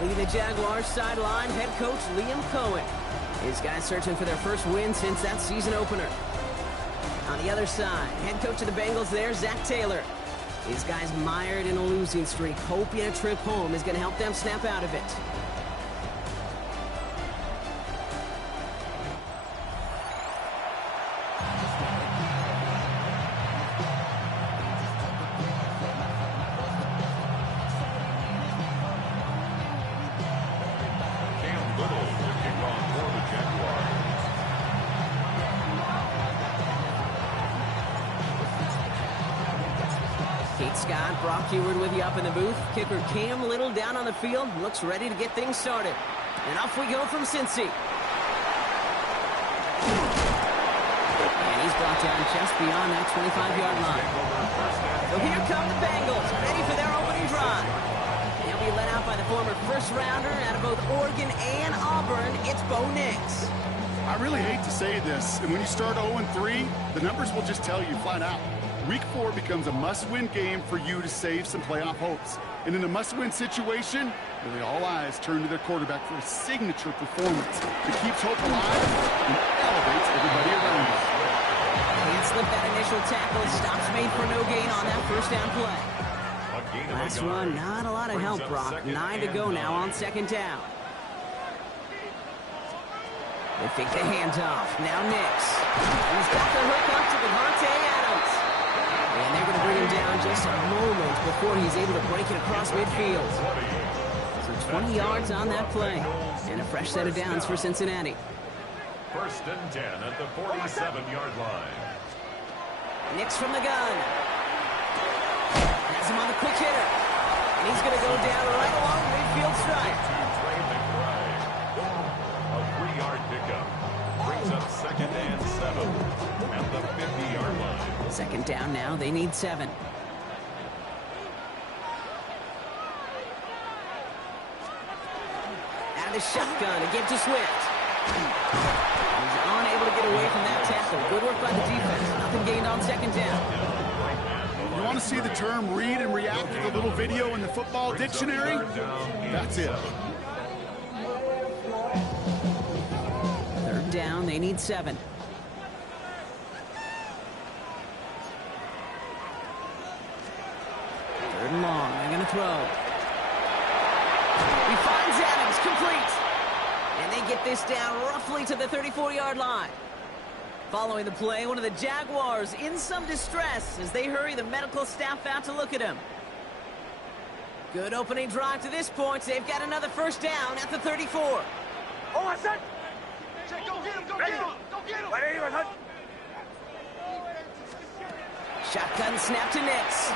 Leading the Jaguars sideline, head coach Liam Cohen. His guys searching for their first win since that season opener. On the other side, head coach of the Bengals there, Zach Taylor. His guys mired in a losing streak, hoping a trip home is going to help them snap out of it. Scott, Brock Heward with you up in the booth. Kicker Cam Little down on the field. Looks ready to get things started. And off we go from Cincy. And he's brought down just beyond that 25-yard line. So here come the Bengals, ready for their opening drive. They'll be led out by the former first-rounder out of both Oregon and Auburn. It's Bo Nix. I really hate to say this, and when you start 0-3, the numbers will just tell you flat out. Week 4 becomes a must-win game for you to save some playoff hopes. And in a must-win situation, really all eyes turn to their quarterback for a signature performance that keeps hope alive and elevates everybody around us. Can't slip that initial tackle. Stops made for no gain on that first down play. Last run, not a lot of help, Brock. 9 to go now on second down. They fake the handoff. Now Nix. He's got the hook up to Devontae Adams. And they're going to bring him down just a moment before he's able to break it across midfield. So 20 yards on that play. And a fresh set of downs for Cincinnati. First and 10 at the 47-yard line. Nix from the gun. Has him on the quick hitter. And he's going to go down right along the midfield stripe. A 3-yard pickup. Brings up second and 7 at the 50-yard line. Second down now. They need 7. Out of the shotgun to give to Swift. He's unable to get away from that tackle. Good work by the defense. Nothing gained on second down. You want to see the term read and react to the little video in the football dictionary? That's it. Third down. They need 7. Third and long. They're going to throw. He finds Adams. Complete. And they get this down roughly to the 34-yard line. Following the play, one of the Jaguars in some distress as they hurry the medical staff out to look at him. Good opening drive to this point. They've got another first down at the 34. Oh, I said! Go get him! Go get him! Go get him! Shotgun snap to Nix.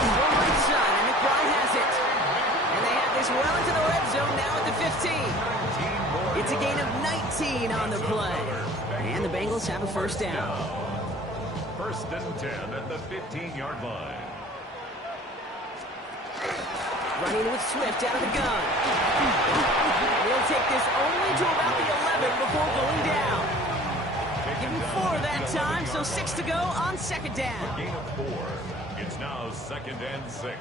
Right side, and McBride has it. And they have this well into the red zone now at the 15. It's a gain of 19 on the play. And the Bengals have a first down. First and 10 at the 15-yard line. Running with Swift out of the gun. He'll take this only to about the 11 before going down. Give him 4 that time, so 6 to go on second down. A gain of 4. It's now second and 6.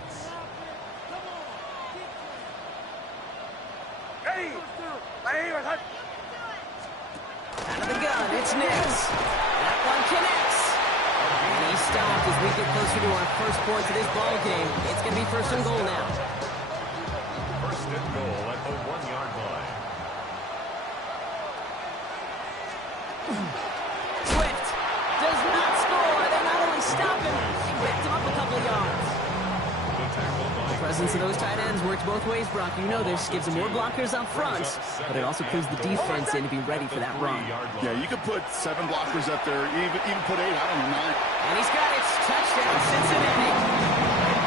Out of the gun, it's Nix. That one connects. And he stopped as we get closer to our first points of this ball game. It's going to be first and goal now. First and goal at the 1-yard line. Swift does not score. They not only stop him, they backed him up a couple yards. The presence of those tight ends works both ways, Brock. You know this. Gives them more blockers up front, but it also clues the defense in to be ready for that run. Yeah, you could put 7 blockers up there, even put 8. I don't know, 9. And he's got it. Touchdown, Cincinnati.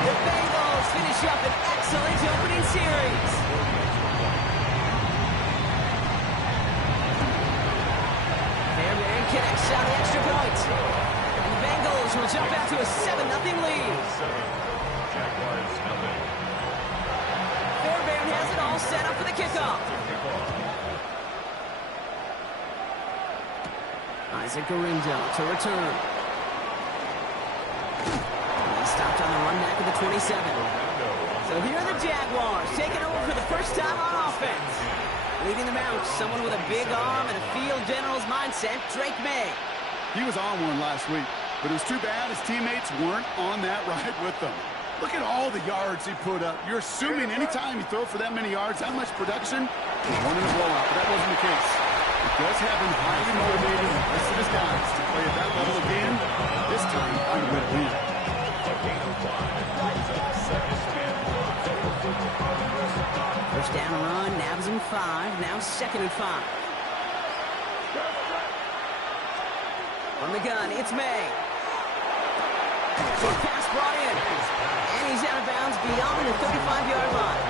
The Bengals finish up an excellent opening series. Fairbairn connects on the extra point. And the Bengals will jump out to a 7-0 lead. Jaguars nothing. Fairbairn has it all set up for the kickoff. Isaac Garindo to return. He stopped on the run back at the 27. So here are the Jaguars taking over for the first time on offense. Leading them out, someone with a big arm and a field general's mindset, Drake May. He was on one last week, but it was too bad his teammates weren't on that ride with them. Look at all the yards he put up. You're assuming anytime you throw for that many yards, that much production, you're one in a blowout, but that wasn't the case. It does have him highly motivated and the rest of his guys to play at that level again, this time on the win. First down and run, nabs him 5, now 2nd and 5. On the gun, it's May. Short pass brought in. And he's out of bounds beyond the 35-yard line.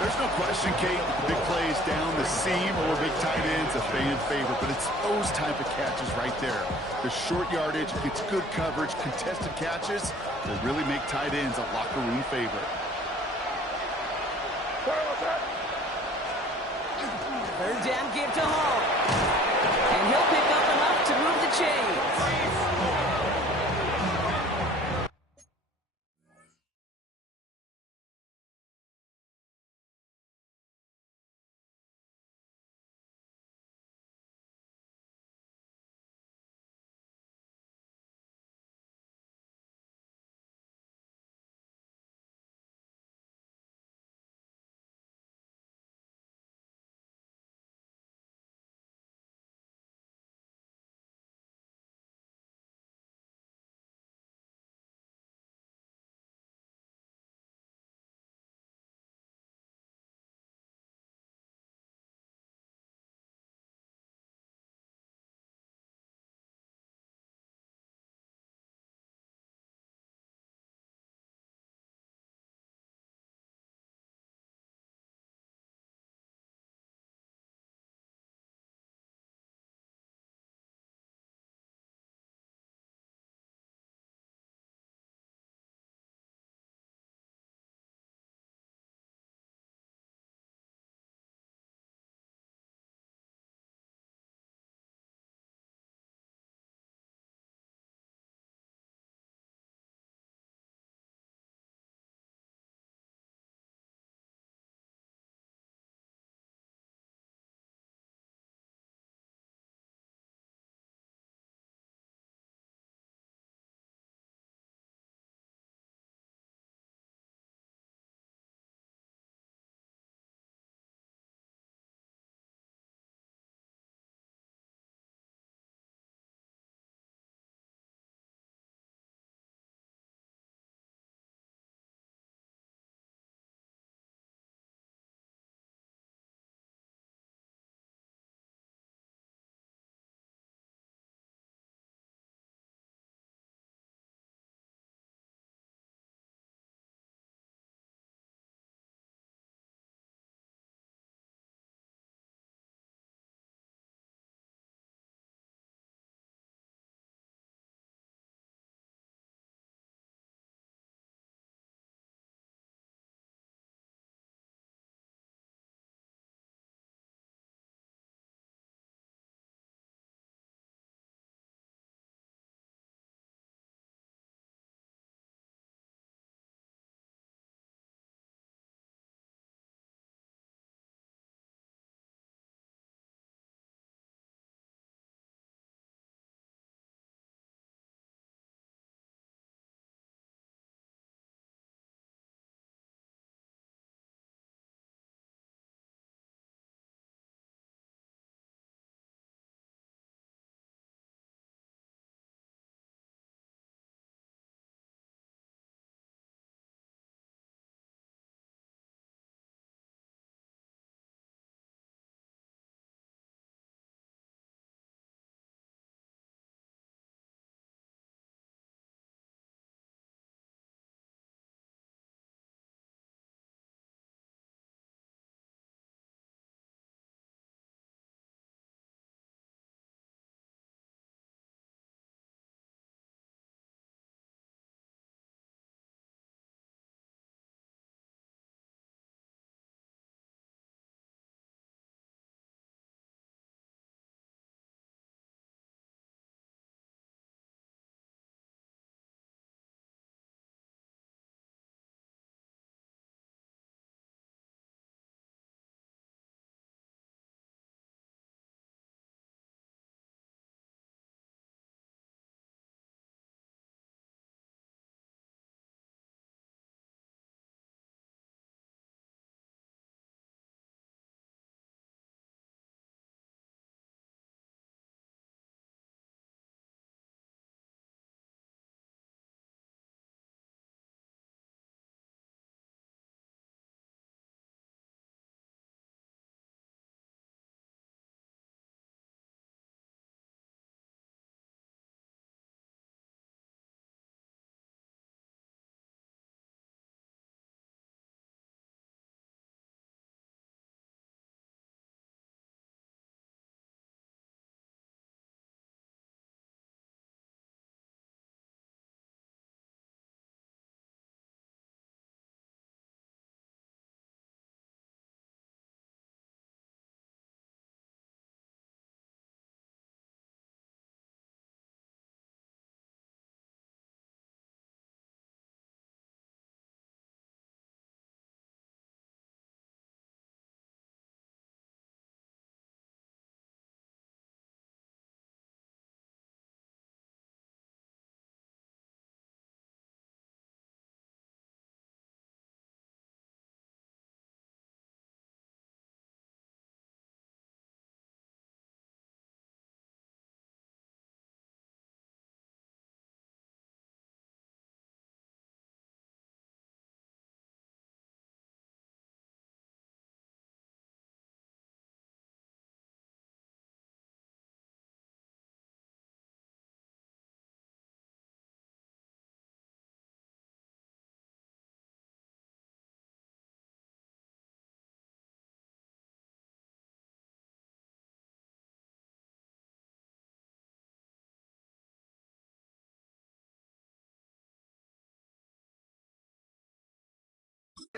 There's no question, Kate, the big plays down the seam or big tight ends, a fan favorite, but it's those type of catches right there. The short yardage, gets good coverage, contested catches that really make tight ends a locker room favorite. Third down give to Hall. And he'll pick up enough to move the chains.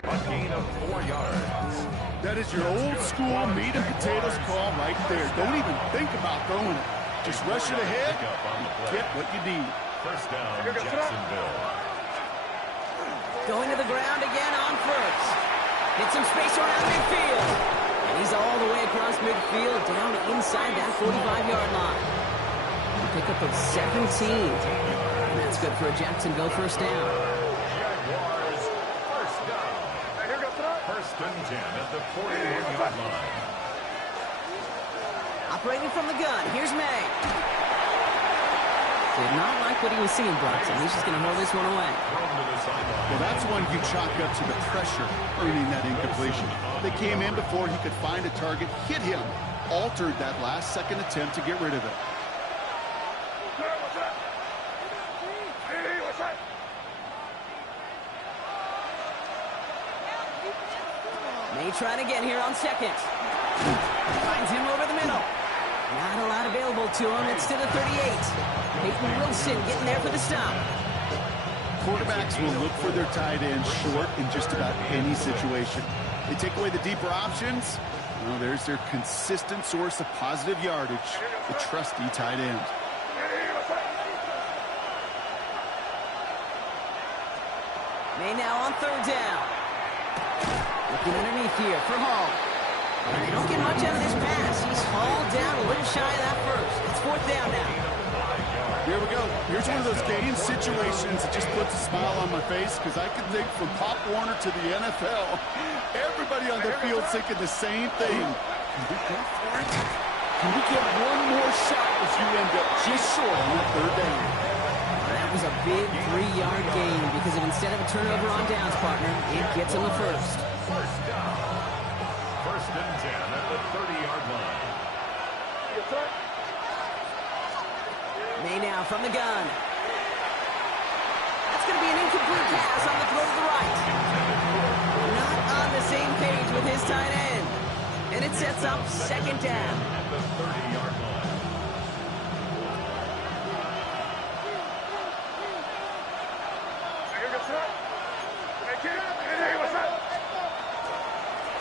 A gain of 4 yards. That is your old school meat and potatoes call right there. Don't even think about throwing it. Just rush it ahead and get what you need. First down, Jacksonville. Going to the ground again on first. Get some space around midfield. And he's all the way across midfield down inside that 45-yard line. Pick up of 17. And that's good for a Jacksonville first down. Jaguars, first down. First and 10 at the 41-yard line. Operating from the gun, here's May. Did not like what he was seeing, Bronson. He's just going to hurl this one away. Well, that's one you chalk up to the pressure earning that incompletion. They came in before he could find a target, hit him, altered that last-second attempt to get rid of it. May trying again here on second. Finds him over the middle. Not a lot available to him. It's to the 38. Peyton Wilson getting there for the stop. Quarterbacks will look for their tight end short in just about any situation. They take away the deeper options. Well, there's their consistent source of positive yardage, the trusty tight end. May now on third down. Looking underneath here for Hall. And they don't get much out of this pass. He's hauled down a little shy of that first. It's fourth down now. Here we go. Here's one of those game situations that just puts a smile on my face because I can think from Pop Warner to the NFL, everybody on the field thinking the same thing. Can we go for it? Can we get one more shot as you end up just short on that third down? That was a big 3-yard gain because of instead of a turnover on downs, partner, it gets him the first. First down. First and 10 at the 30-yard line. May now from the gun. That's going to be an incomplete pass on the throw to the right. Not on the same page with his tight end. And it sets up second down. At the 30-yard line.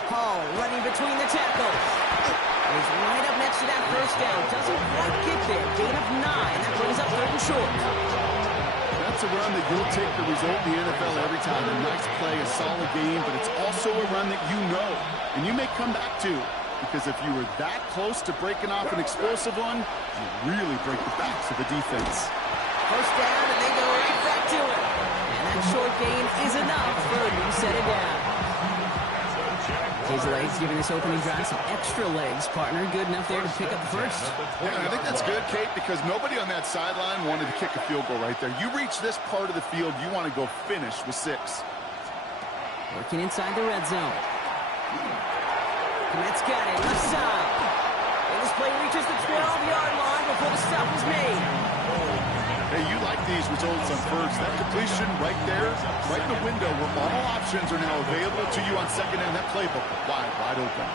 Hall running between the tackles. He's right up next to that first down. Doesn't quite get there. Gain of 9. That brings up third and short. That's a run that you'll take the result in the NFL every time. A nice play, a solid game, but it's also a run that you know and you may come back to. Because if you were that close to breaking off an explosive one, you really break the backs of the defense. First down, and they go right back to it. And that short gain is enough for a new set of down. His legs giving this opening drive some extra legs, partner. Good enough there to pick up the first. Yeah, I think that's good, Kate, because nobody on that sideline wanted to kick a field goal right there. You reach this part of the field, you want to go finish with 6. Working inside the red zone. Komet's got it, left side. And this play reaches the 12-yard line before the stop is made. Hey, you like these results on first. That completion right there, right in the window where all options are now available to you on second and that playbook wide open.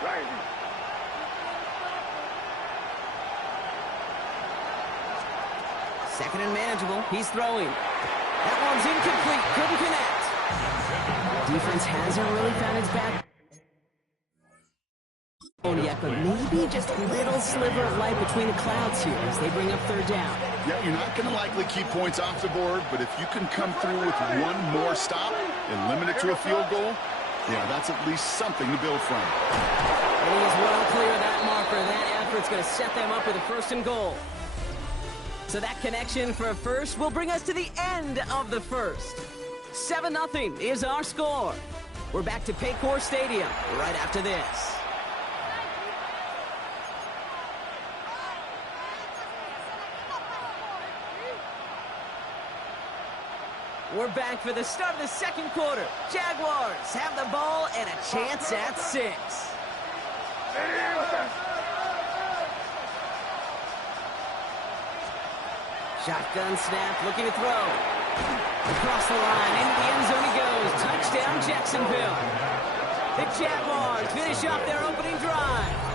Crazy. Second and manageable. He's throwing. That one's incomplete. Couldn't connect. Defense hasn't really found its back yet, but maybe just a little sliver of light between the clouds here as they bring up third down. Yeah, you're not going to likely keep points off the board, but if you can come through with one more stop and limit it to a field goal, yeah, that's at least something to build from. And he is well clear of that marker. That effort's going to set them up with a first and goal. So that connection for a first will bring us to the end of the first. 7-0 is our score. We're back to Paycor Stadium right after this. We're back for the start of the second quarter. Jaguars have the ball and a chance at 6. Shotgun snap, looking to throw. Across the line, into the end zone he goes. Touchdown, Jacksonville. The Jaguars finish off their opening drive.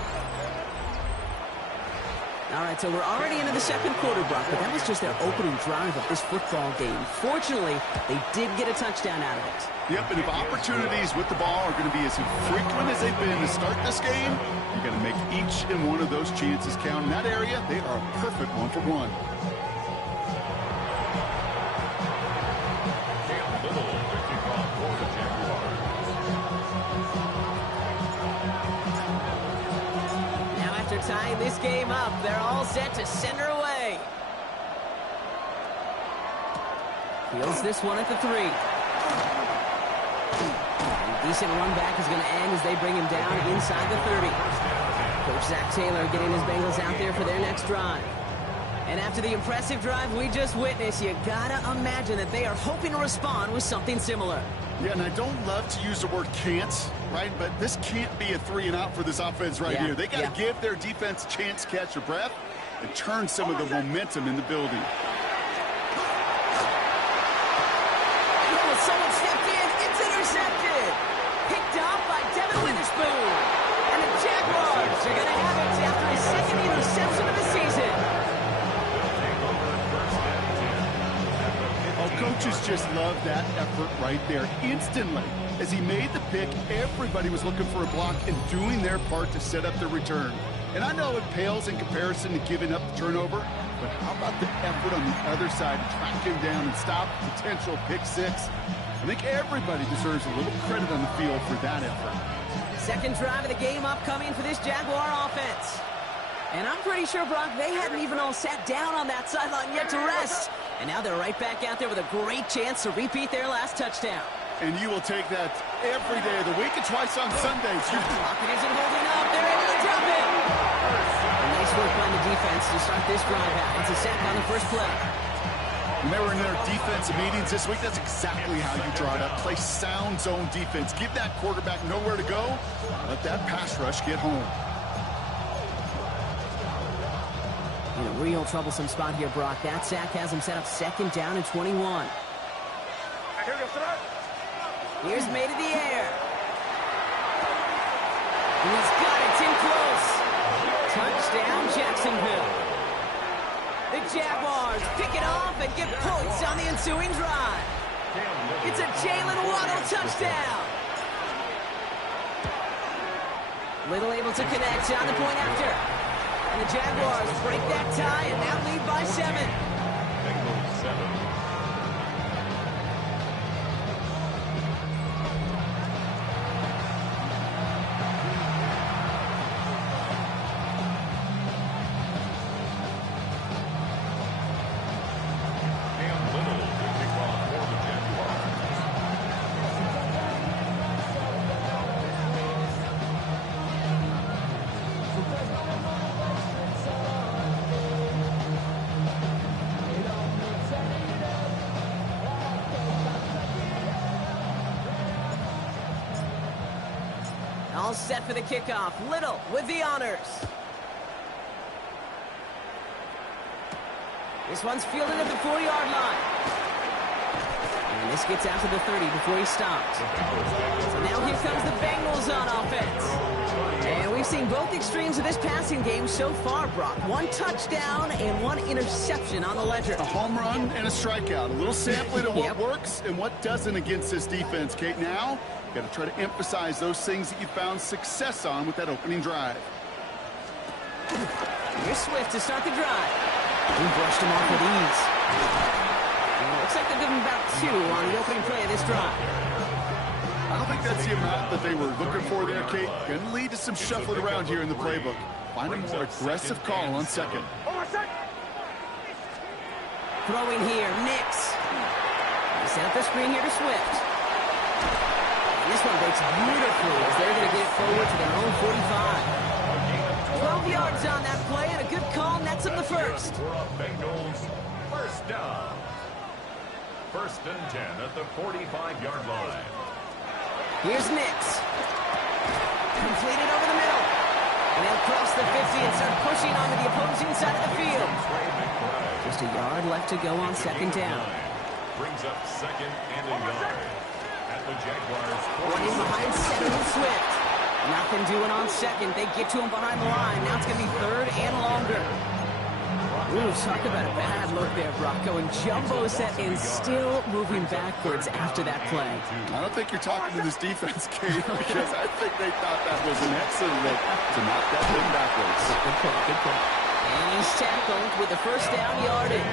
All right, so we're already into the second quarter, Brock, but that was just their opening drive of this football game. Fortunately, they did get a touchdown out of it. Yep, and if opportunities with the ball are going to be as frequent as they've been to start this game, you got to make each and one of those chances count. In that area, they are a perfect 1-for-1. Tying this game up, they're all set to send her away. Fields this one at the 3. And decent run back is going to end as they bring him down inside the 30. Coach Zach Taylor getting his Bengals out there for their next drive. And after the impressive drive we just witnessed, you gotta imagine that they are hoping to respond with something similar. Yeah, and I don't love to use the word can't, right? But this can't be a 3-and-out for this offense right here. They got to give their defense a chance to catch their breath and turn some of the momentum in the building. Oh, someone stepped in. It's intercepted. Picked off by Devin Witherspoon. And the Jaguars are going to have it after his second interception of the season. Coaches just love that effort right there. Instantly, as he made the pick, everybody was looking for a block and doing their part to set up the return. And I know it pales in comparison to giving up the turnover, but how about the effort on the other side to track him down and stop potential pick 6? I think everybody deserves a little credit on the field for that effort. Second drive of the game upcoming for this Jaguar offense. And I'm pretty sure, Brock, they hadn't even all sat down on that sideline yet to rest. And now they're right back out there with a great chance to repeat their last touchdown. And you will take that every day of the week and twice on Sundays. Pocket isn't holding up. They're able to drop it. Nice work by the defense to start this drive out. It's a sack on the first play. When they were in their defensive meetings this week, that's exactly how you draw it up. Play sound zone defense. Give that quarterback nowhere to go. Let that pass rush get home. In a real troublesome spot here, Brock. That sack has him set up second down and 21. Here's made in the air. And he's got it. It's in close. Touchdown, Jacksonville. The Jaguars pick it off and get points on the ensuing drive. It's a Jalen Waddle touchdown. Little able to connect on the point after. And the Jaguars break that tie and now lead by 7. Bengals 7. All set for the kickoff. Little with the honors. This one's fielded at the 40-yard line. And this gets out to the 30 before he stops. So now here comes the Bengals on offense. And we've seen both extremes of this passing game so far, Brock. 1 touchdown and 1 interception on the ledger. A home run and a strikeout. A little sampling of what works and what doesn't against this defense, Kate. Now, got to try to emphasize those things that you found success on with that opening drive. Here's Swift to start the drive. He brushed him off with ease. And it looks like they'll give him about 2 on the opening play of this drive. I don't think that's the amount that they were looking for there, Kate. Going to lead to some shuffling around here in the playbook. Find a more aggressive call on second. Throwing here, Nix. They set up the screen here to Swift. And this one breaks beautifully as they're going to get it forward to their own 45. 12 yards on that play and a good call nets them the first. Bengals first down. 1st and 10 at the 45-yard line. Here's Nix. Completed over the middle. And they'll cross the 50 and start pushing onto the opposing side of the field. Just a yard left to go on second down. Brings up second and a yard. At the Jaguars. Running behind 7 with Swift. Nothing doing on second. They get to him behind the line. Now it's going to be 3rd and longer. Ooh, talk about a bad look there, Brock. Going jumbo set and still moving backwards after that play. I don't think you're talking to this defense, Kate, because I think they thought that was an excellent look to knock that thing backwards. Good point, good point. And he's tackled with the first down yardage.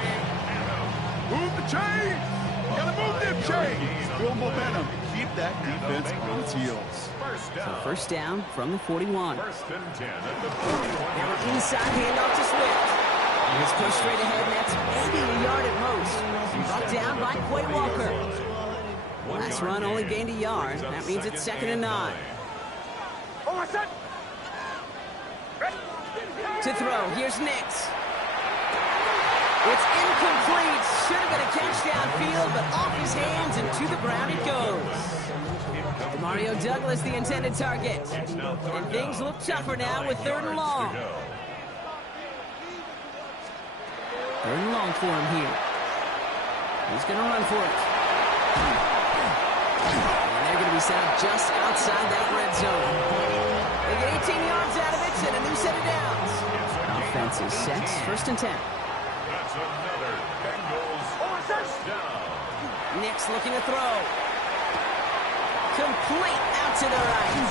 Move the chains! Gotta move them chains! Build momentum. Keep that defense on its heels. So first down from the 41. First and 10 at the 41. Now an inside handoff to Swift. He's pushed straight ahead, and that's maybe a yard at most. Brought down by Quay Walker. Last run only gained a yard. That means it's 2nd and 9. To throw, here's Nix. It's incomplete. Should have been a catch downfield, but off his hands and to the ground it goes. Mario Douglas, the intended target. And things look tougher now with 3rd and long. 3rd and long for him here. He's going to run for it. And they're going to be set up just outside that red zone. They get 18 yards out of it and a new set of downs. Offense is set. 1st and 10. That's another Bengals first down. Nix looking to throw. Complete out to the right.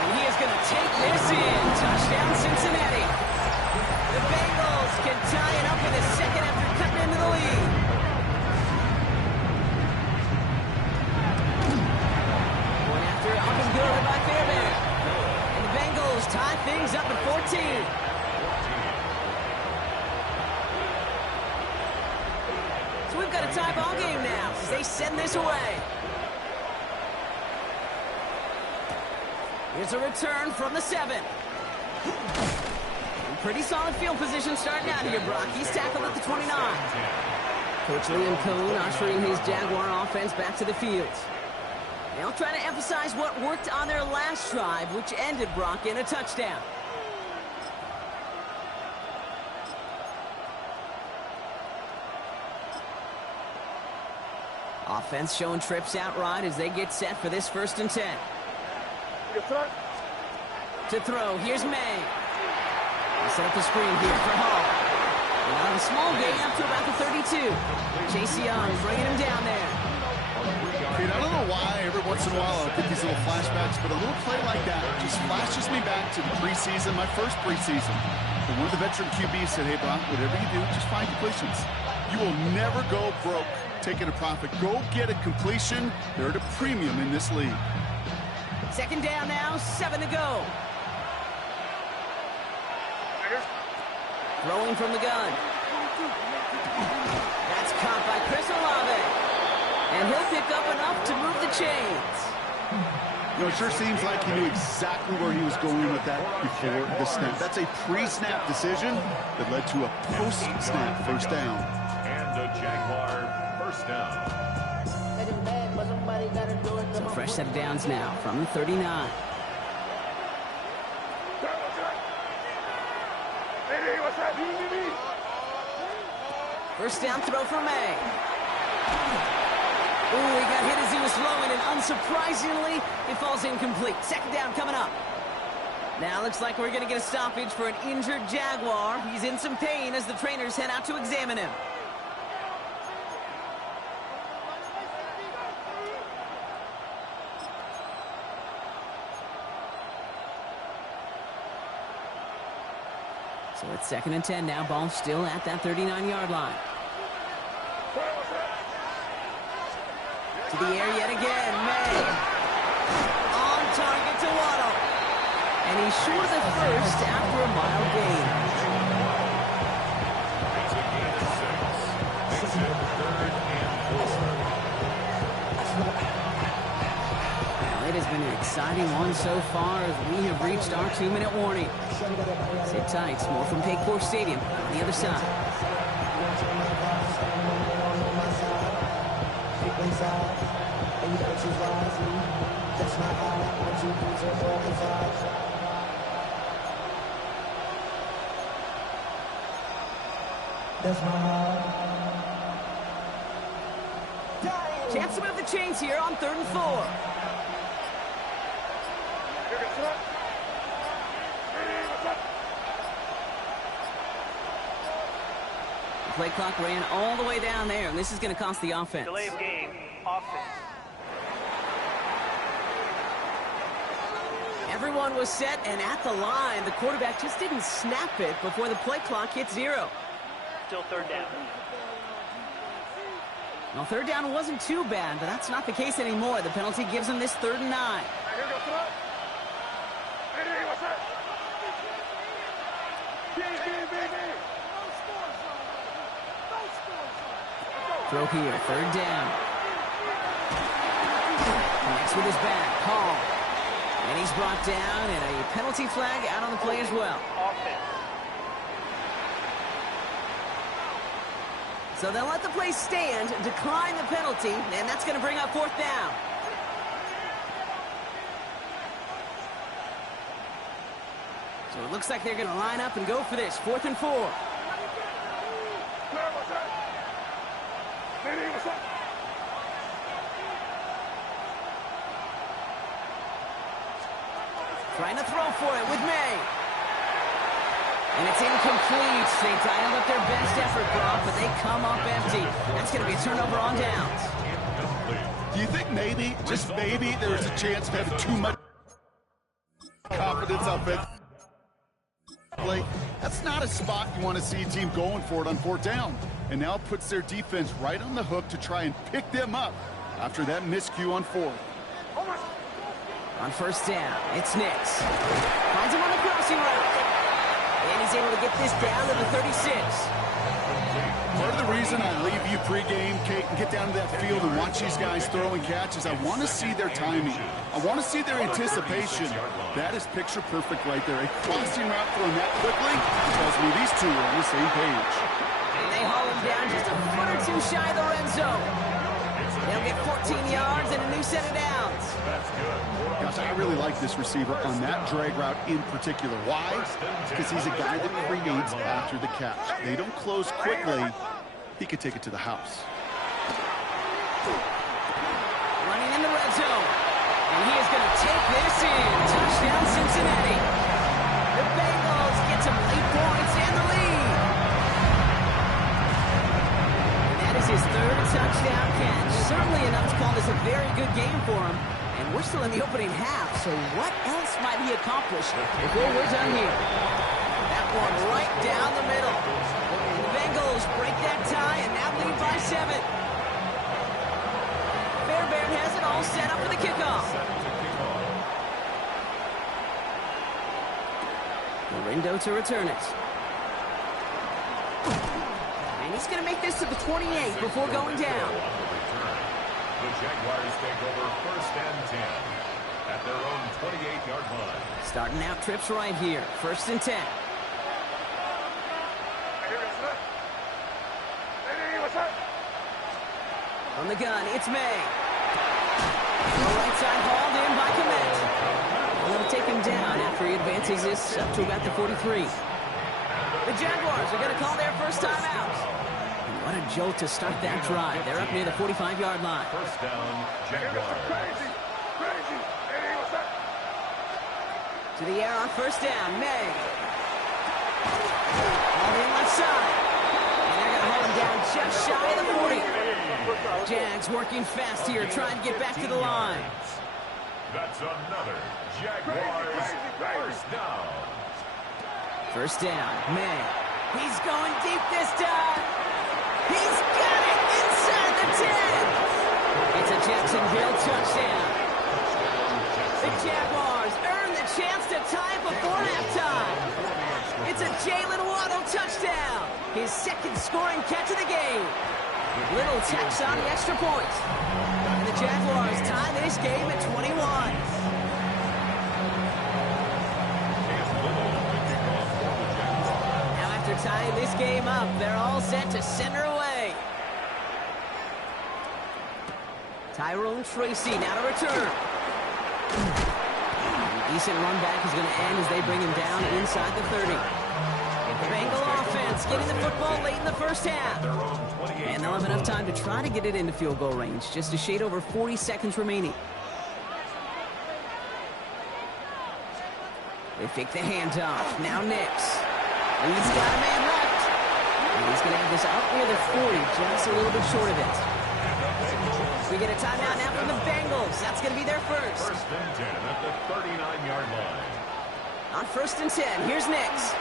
And he is going to take this in. Touchdown, Cincinnati. The Bengals can tie it up in the 2nd after cutting into the lead. Going after it, up and good by Fairbairn. And the Bengals tie things up at 14. So we've got a tie ball game now as they send this away. Here's a return from the 7. Pretty solid field position starting out here, Brock. He's tackled at the 29. Coach Liam Cohn ushering his Jaguar offense back to the field. They'll try to emphasize what worked on their last drive, which ended, Brock, in a touchdown. Offense showing trips out right as they get set for this 1st and 10. To throw, here's May. They set up the screen here for Hall. And a small gain up to about the 32. Chase Young bringing him down there. Dude, I don't know why every once in a while I'll get these little flashbacks, but a little play like that just flashes me back to the preseason, my first preseason. And one of the veteran QBs said, hey, Brock, whatever you do, just find completions. You will never go broke taking a profit. Go get a completion. They're at a premium in this league. 2nd down now, 7 to go. Throwing from the gun. That's caught by Chris Olave. And he'll pick up enough to move the chains. You know, it sure seems like he knew exactly where he was going with that before the snap. That's a pre-snap decision that led to a post-snap first down. And a Jaguar first down. So fresh set of downs now from the 39. First down throw for May. Ooh, he got hit as he was throwing, and unsurprisingly, it falls incomplete. 2nd down coming up. Now looks like we're going to get a stoppage for an injured Jaguar. He's in some pain as the trainers head out to examine him. So it's 2nd and 10 now. Ball still at that 39-yard line. To the air yet again. May. On target to Waddle. And he's short of the first after a mild gain. It's a gain of 6. Makes it 3rd and 4. Well, it has been an exciting one so far as we have reached our 2-minute warning. Sit tight. More from Paycor Stadium on the other side. Chance to move the chains here on 3rd and 4. play clock ran all the way down there, and this is going to cost the offense. Delay of game, offense. Everyone was set and at the line. The quarterback just didn't snap it before the play clock hit 0. Still third down. Well, third down wasn't too bad, but that's not the case anymore. The penalty gives them this 3rd and 9. Throw here, 3rd down. Connects with his back, Hall. And he's brought down, and a penalty flag out on the play as well. Offense. So they'll let the play stand, decline the penalty, and that's going to bring up 4th down. So it looks like they're going to line up and go for this, 4th and 4. Trying to throw for it with May. And it's incomplete. They dialed up their best effort, Brock, but they come up empty. That's going to be a turnover on downs. Do you think maybe, just maybe, there's a chance of having too much confidence up it? That's not a spot you want to see a team going for it on 4th down. And now it puts their defense right on the hook to try and pick them up after that miscue on 4th. On 1st down, it's Nix. Finds him on the crossing route. And he's able to get this down to the 36. Part of the reason I leave you pregame, Kate, and get down to that field and watch these guys throw and catch is I want to see their timing. I want to see their anticipation. That is picture perfect right there. A crossing route thrown that quickly tells me these two are on the same page. And they haul him down just a foot or two shy of the red zone. They'll get 14 yards and a new set of downs. Gosh, I really like this receiver on that drag route in particular. Why? Because he's a guy that creates after the catch. They don't close quickly. He could take it to the house. Running in the red zone. And he is going to take this in. Touchdown, Cincinnati. The Bengals get some late points and the lead. And that is his 3rd touchdown catch. Certainly enough to call this a very good game for him. And we're still in the opening half, so what else might he accomplish before we're done here? That one right down the middle. And the Bengals break that tie and now lead by 7. Fairbairn has it all set up for the kickoff. Lorindo to return it. And he's going to make this to the 28 before going down. The Jaguars take over 1st and 10 at their own 28-yard line. Starting out trips right here. 1st and 10. From the gun, it's May. The right side hauled in by Komet. And they'll take him down after he advances this up to about the 43. The Jaguars are going to call their first timeout. What a jolt to start that drive. They're up near the 45-yard line. 1st down, Jaguars. To the air on 1st down, May. On the left side. And they're going to hold him down just shy of the 40. Jags working fast here, trying to get back to the line. That's another Jaguars 1st down. 1st down, May. He's going deep this time. He's got it inside the 10. It's a Jacksonville touchdown. The Jaguars earn the chance to tie it before halftime. It's a Jalen Waddle touchdown. His 2nd scoring catch of the game. Little tax on the extra point. And the Jaguars tie this game at 21. Now after tying this game up, they're all set to center away. Tyrone Tracy now to return. Decent run back is going to end as they bring him down inside the 30. The Bengal offense getting the football late in the 1st half. And they'll have enough time to try to get it into field goal range. Just a shade over 40 seconds remaining. They fake the handoff. Now Nix. And he's got a man left. And He's going to have this out near the 40, just a little bit short of it. We get a timeout now from the Bengals. That's going to be their first. First and 10 at the 39-yard line. On first and 10, here's Nix.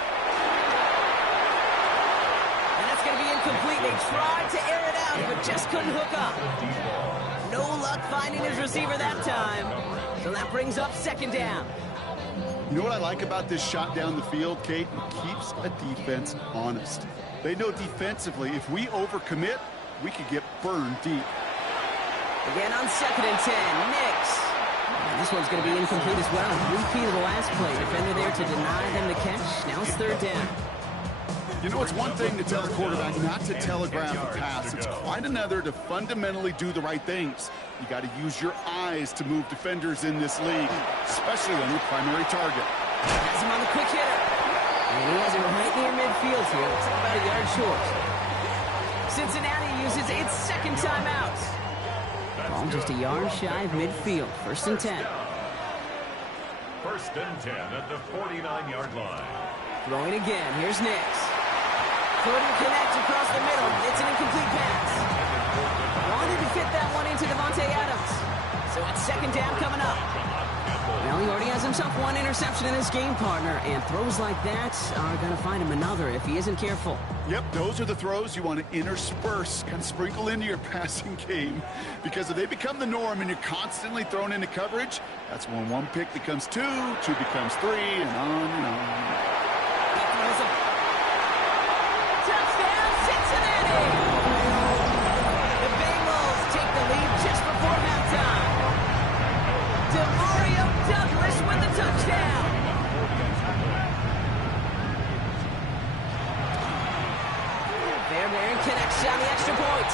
And that's going to be incomplete. They tried to air it out, but just couldn't hook up. No luck finding his receiver that time. So that brings up second down. You know what I like about this shot down the field, Kate? It keeps a defense honest. They know defensively, if we overcommit, we could get burned deep. Again on second and 10, Nix. And this one's going to be incomplete as well. Repeat of the last play. Defender there to deny them the catch. Now it's third down. You know, it's one thing to tell a quarterback not to telegraph a pass. It's quite another to fundamentally do the right things. You got to use your eyes to move defenders in this league, especially on your primary target. Has him on the quick hitter. And he has him right near midfield here. It's about a yard short. Cincinnati uses its second timeout. Ball just a yard shy of midfield. First and 10. First and 10 at the 49-yard line. Throwing again. Here's Nix. Couldn't connect across the middle. It's an incomplete pass. Wanted to fit that one into Devontae Adams. So it's second down coming up. Well, he already has himself one interception in this game, partner, and throws like that are going to find him another if he isn't careful. Yep, those are the throws you want to intersperse, kind of sprinkle into your passing game, because if they become the norm and you're constantly thrown into coverage, that's when one pick becomes two becomes three, and on and on. Touchdown, Cincinnati! The Bengals take the lead just before halftime. DeMario Douglas with the touchdown. Fairbairn connects on the extra point.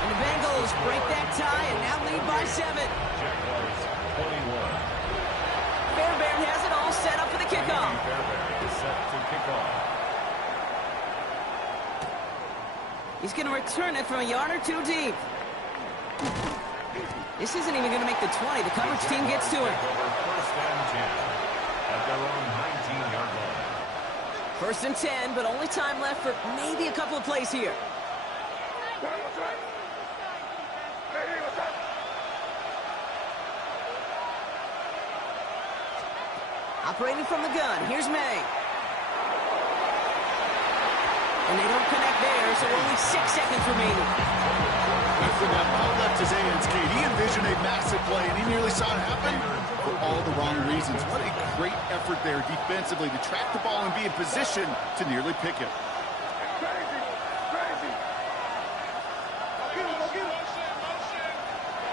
And the Bengals break that tie and now lead by 7. Jaguars 21. Fairbairn has it all set up for the kickoff. Fairbairn is set to kick off. He's going to return it from a yard or two deep. This isn't even going to make the 20. The coverage team gets to it. First and 10 at their own 19-yard line. First and 10, but only time left for maybe a couple of plays here. Operating from the gun, here's May. And they don't connect there, so only 6 seconds remaining. When that ball left his hands, Kate, he envisioned a massive play, and he nearly saw it happen for all the wrong reasons. What a great effort there defensively to track the ball and be in position to nearly pick it.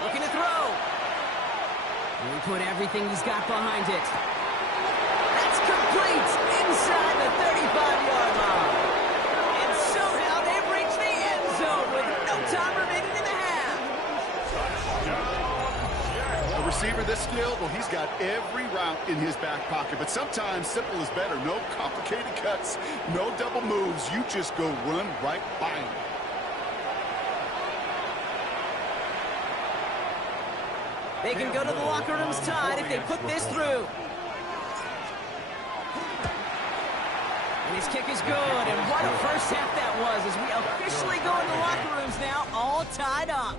Looking to throw. And he put everything he's got behind it. That's complete inside the 35-yard line. And somehow they've reached the end zone with no time remaining in the half. A receiver this skilled, well, he's got every route in his back pocket. But sometimes simple is better. No complicated cuts, no double moves. You just go run right by him. They can go to the locker rooms tied if they put this through. And his kick is good, and what a first half that was as we officially go into the locker rooms now, all tied up.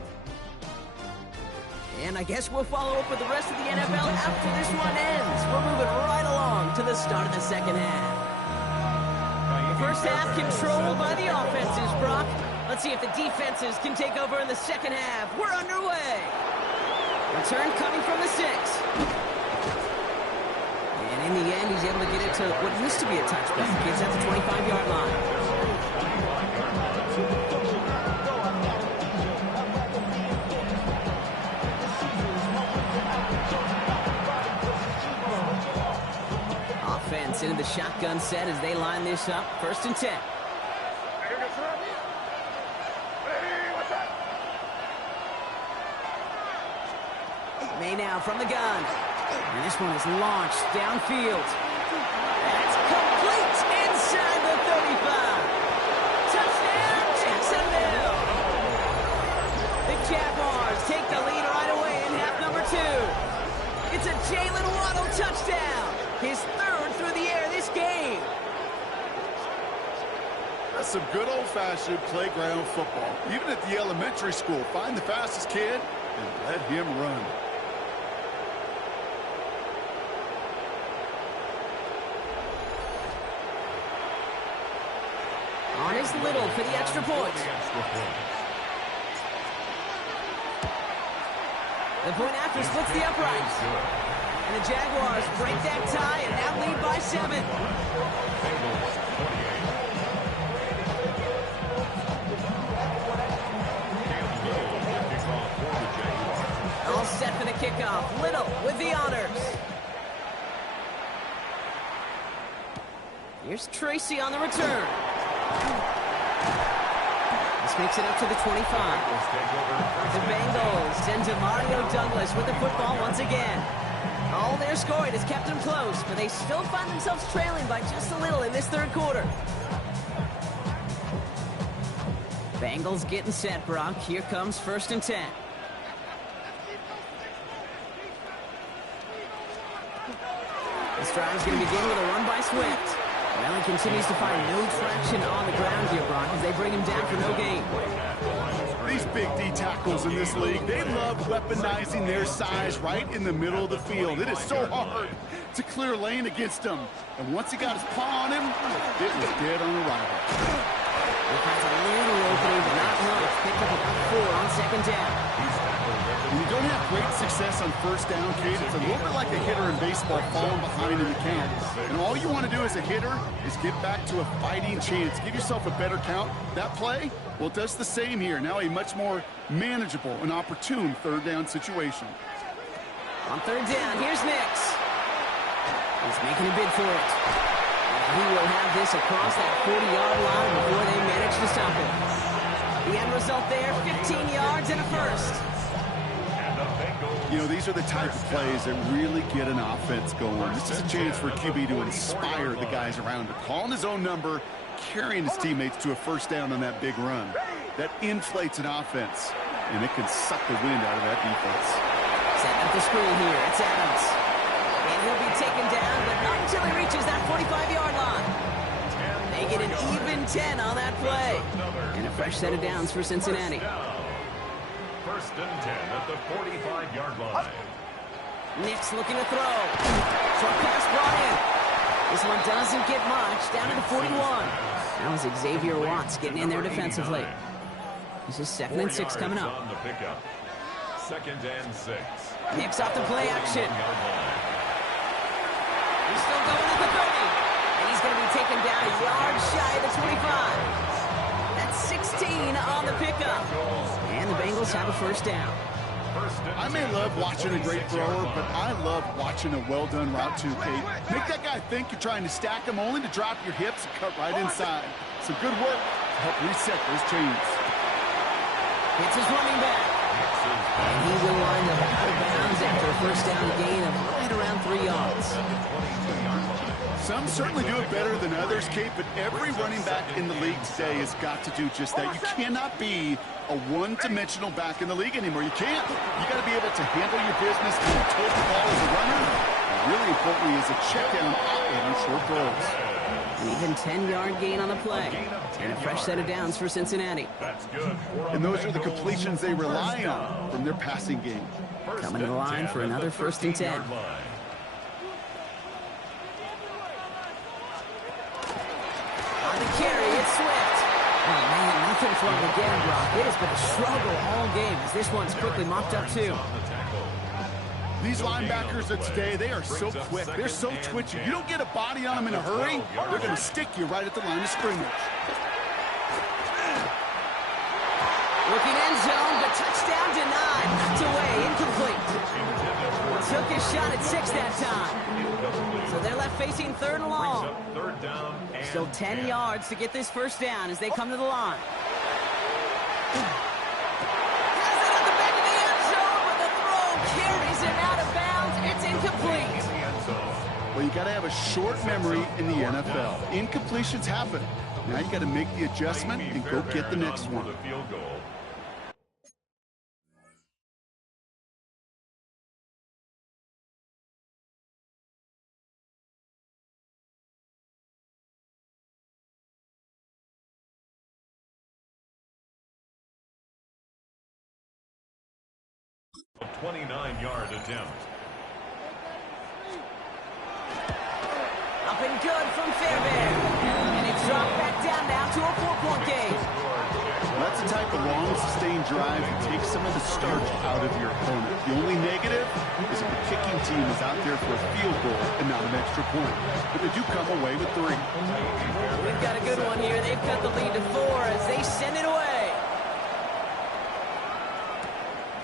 And I guess we'll follow up with the rest of the NFL after this one ends. We're moving right along to the start of the second half. First half controlled by the offenses, Brock. Let's see if the defenses can take over in the second half. We're underway. Return coming from the 6. And in the end, he's able to get it to what used to be a touchback. Gets at the 25-yard line. Offense into the shotgun set as they line this up. First and 10. May now from the gun. And this one is launched downfield. That's complete inside the 35. Touchdown, Jacksonville. The Jaguars take the lead right away in half number 2. It's a Jalen Waddle touchdown. His 3rd through the air this game. That's some good old-fashioned playground football. Even at the elementary school, find the fastest kid and let him run. On is Little for the extra point. The point after splits the uprights. And the Jaguars break that tie and now lead by 7. All set for the kickoff. Little with the honors. Here's Tracy on the return. This makes it up to the 25. The Bengals send to Mario Douglas with the football once again. All their scoring has kept them close, but they still find themselves trailing by just a little in this third quarter. Bengals getting set, Brock. Here comes 1st and 10. This drive is going to begin with a run by Swift. Well, he continues to find no traction on the ground here, Brock, as they bring him down for no gain. These big D tackles in this league, they love weaponizing their size right in the middle of the field. It is so hard to clear lane against them. And once he got his paw on him, it was dead on arrival. It has a little opening, but not much. Picked up about 4 on 2nd down. When you don't have great success on 1st down, Kate, it's a little bit like a hitter in baseball falling behind in the count. And all you want to do as a hitter is get back to a fighting chance. Give yourself a better count. That play, well, it does the same here. Now a much more manageable and opportune 3rd down situation. On 3rd down, here's Nix. He's making a bid for it. And he will have this across that 40-yard line before they manage to stop him. The end result there, 15 yards and a first. You know, these are the type of plays that really get an offense going. This is a chance for a QB to inspire the guys around him. Calling his own number, carrying his teammates to a 1st down on that big run. That inflates an offense, and it can suck the wind out of that defense. Setting up the screen here, it's Adams. And he'll be taken down, but not until he reaches that 45-yard line. They get an even 10 on that play. And a fresh set of downs for Cincinnati. 1st and 10 at the 45-yard line. Nix looking to throw. Short pass brought in. This one doesn't get much. Down to the 41. That was Xavier Watts getting in there defensively. This is 2nd and 6 coming up. 2nd and 6. Nix off the play action. He's still going at the 30. And he's going to be taken down a yard shy of the 25. That's 16 on the pickup. And the Bengals have a 1st down. I may love watching a great thrower, but I love watching a well-done route too, Kate. Make that guy think you're trying to stack him, only to drop your hips and cut right inside. Some good work to help reset those chains. It's his running back. And he will wind up out of bounds after a 1st down gain of right around 3 yards. Some certainly do it better than others, Kate, but every running back in the league today has got to do just that. You cannot be a one-dimensional back in the league anymore. You can't. You got to be able to handle your business, control the ball as a runner, and really importantly as a check-down outlet on short throws. An even 10-yard gain on the play. And a fresh set of downs for Cincinnati. And those are the completions they rely on from their passing game. Coming to the line for another 1st and 10. On the carry, it's Swift. Oh, man, nothing from him again, Brock. It has been a struggle all game as this one's quickly mopped up, too. These linebackers of today, they are so quick. They're so twitchy. You don't get a body on them in a hurry, they're going to stick you right at the line of scrimmage. Looking end zone, but touchdown denied. Knocked away, incomplete. Took his shot at 6 that time. So they're left facing 3rd and long. Still 10 yards to get this 1st down as they come to the line. Has it at the back of the end zone, but the throw carries him out of bounds. It's incomplete. Well, you got to have a short memory in the NFL. Incompletions happen. Now you got to make the adjustment and go get the next one. A 29-yard attempt. Up and good from Fairbairn. And it's dropped back down now to a 4-point game. That's the type of long, sustained drive that takes some of the starch out of your opponent. The only negative is if the kicking team is out there for a field goal and not an extra point. But they do come away with 3. We've got a good one here. They've cut the lead to 4 as they send it away.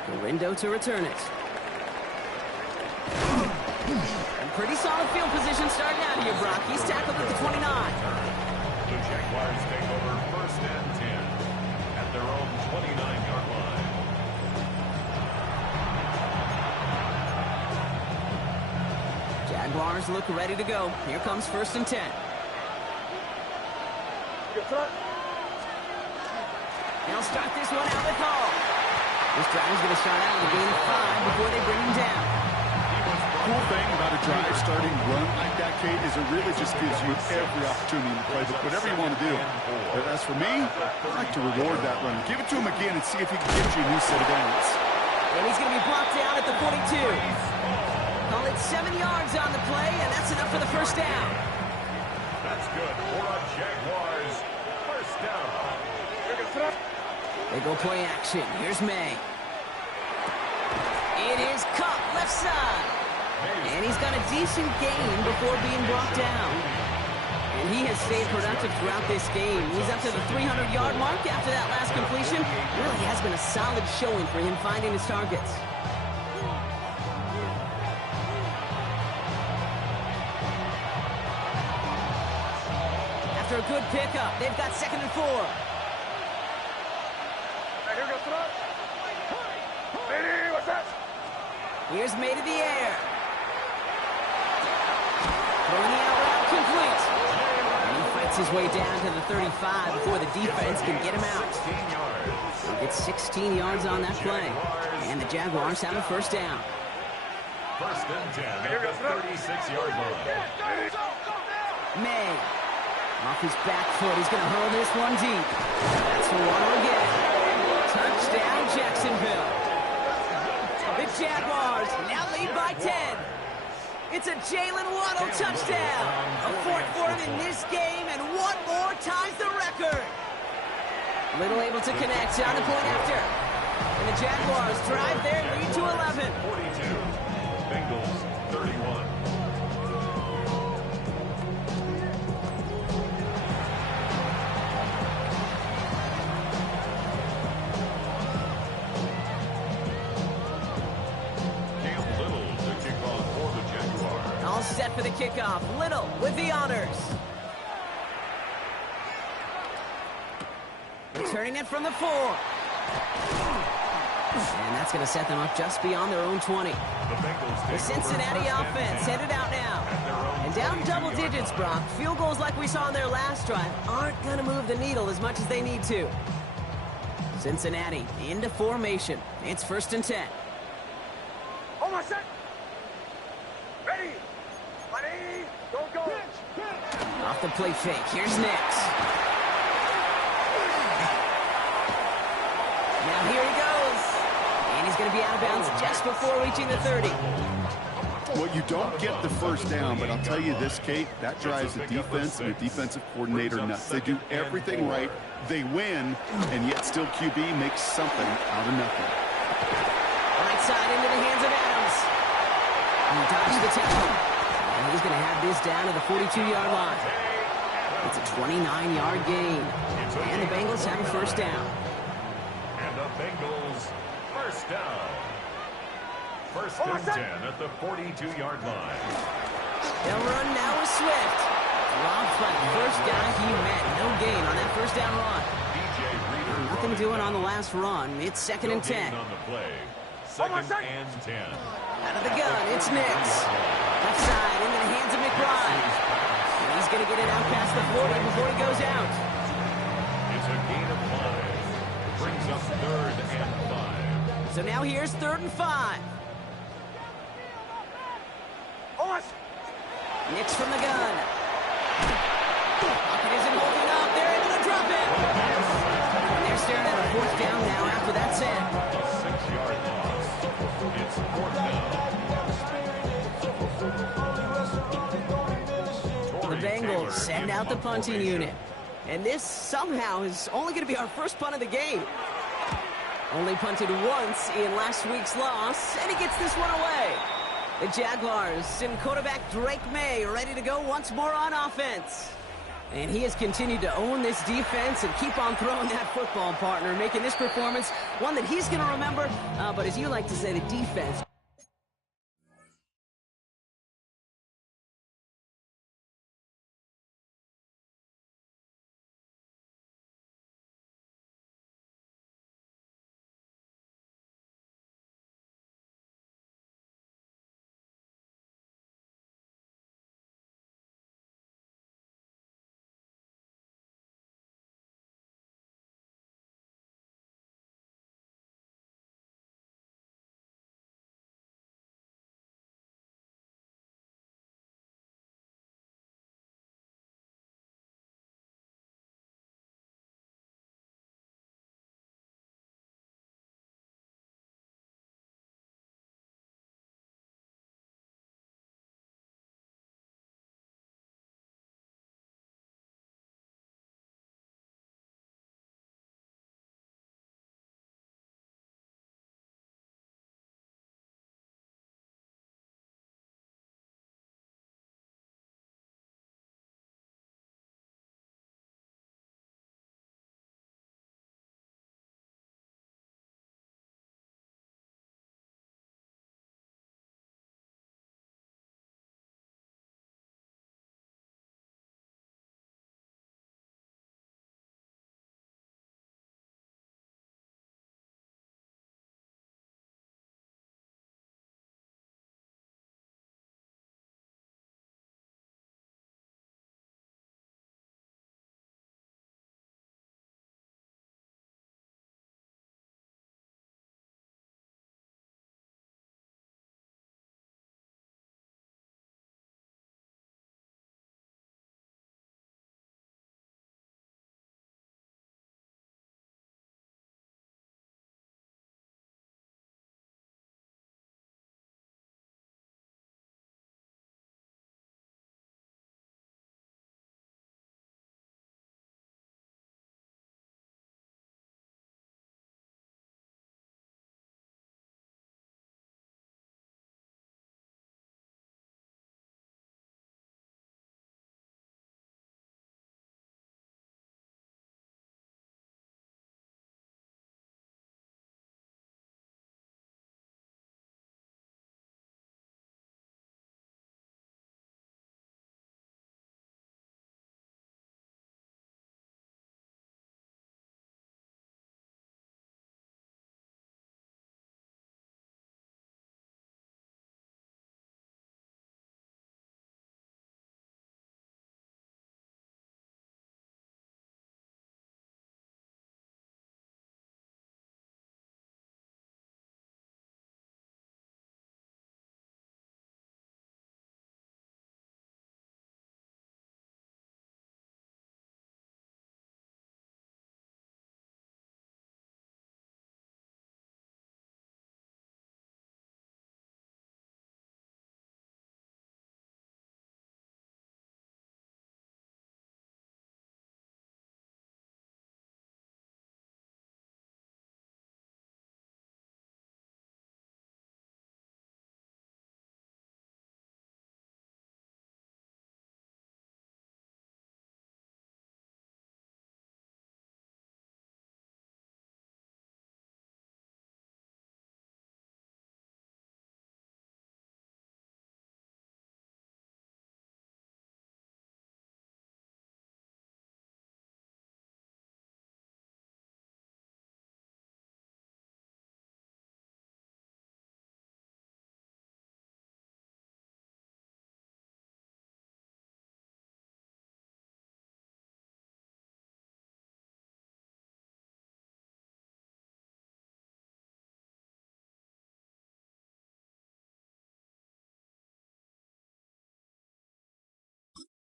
Gorindo to return it. And pretty solid field position starting out here, Brock. He's tackled at the 29. The Jaguars take over 1st and 10 at their own 29-yard line. Jaguars look ready to go. Here comes 1st and 10. They'll start this one out with Hall. This drive is going to start out with a gain of 5 before they bring him down. Cool thing about a drive starting run like that, Kate, is it really just gives you every opportunity in the playbook, whatever you want to do. But as for me, I like to reward that run. Give it to him again and see if he can get you a new set of downs. And he's going to be blocked down at the 42. Call it 7 yards on the play, and that's enough for the 1st down. That's good for a Jaguars 1st down. They go play action. Here's May. It is Cup left side. And he's got a decent gain before being brought down. And he has stayed productive throughout this game. He's up to the 300-yard mark after that last completion. Really has been a solid showing for him finding his targets. After a good pickup, they've got 2nd and 4. Here's May to the air. Throwing the out route complete. And he fights his way down to the 35 before the defense can get him out. He gets 16 yards on that play. And the Jaguars have a 1st down. 1st and 10 at the 36-yard line. May. Off his back foot. He's going to hurl this one deep. That's for Waddle again. Touchdown, Jacksonville. The Jaguars now lead by 10. It's a Jalen Waddle touchdown. A 4th for him in this game, and one more ties the record. Little able to connect on the point after. And the Jaguars drive their lead to 11. 42. Bengals 31. Set for the kickoff. Little with the honors. Returning it from the 4. And that's going to set them up just beyond their own 20. The Cincinnati offense headed out now. And down double digits, Brock. Field goals like we saw on their last drive aren't going to move the needle as much as they need to. Cincinnati into formation. It's 1st and 10. Hold on, set. Ready. Go, go. Off the play fake. Here's Nix. Now here he goes. And he's going to be out of bounds just before reaching the 30. Well, you don't get the 1st down, but I'll tell you this, Kate, that drives the defense and the defensive coordinator nuts. They do everything right. They win, and yet still QB makes something out of nothing. Right side into the hands of Adams. He dodged the tackle. And he's going to have this down to the 42-yard line. It's a 29-yard gain. And the Bengals have a 1st down. And the Bengals 1st down. 1st and 10 at the 42-yard line. They'll run now with Swift. Dropped by the 1st guy he met. No gain on that 1st down run. Nothing doing on the last run. It's 2nd and 10. On the play. 2nd and 10. Out of the gun, it's Nix. Left side into the hands of McBride. And he's going to get it out past the 40 before he goes out. It's a gain of 5. Brings up 3rd and 5. So now here's 3rd and 5. Nix from the gun. Pocket isn't holding up. They're able to drop it. And they're staring at a 4th down now after that set. A 6-yard loss. send out the punting unit. And this somehow is only going to be our first punt of the game. Only punted once in last week's loss, and he gets this one away. The Jaguars and quarterback Drake May ready to go once more on offense. And he has continued to own this defense and keep on throwing that football, partner, making this performance one that he's going to remember. But as you like to say, the defense.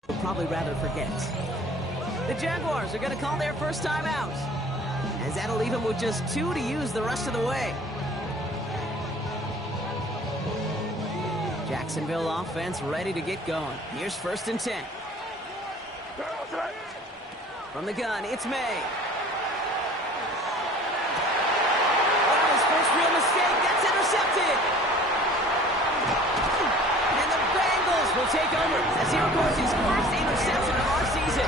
We'll probably rather forget. The Jaguars are going to call their first time out, as that'll leave them with just 2 to use the rest of the way. Jacksonville offense ready to get going. Here's 1st and 10. From the gun, it's May. Oh, his first real mistake. That's intercepted. And the Bengals will take over as he records his first interception of our season.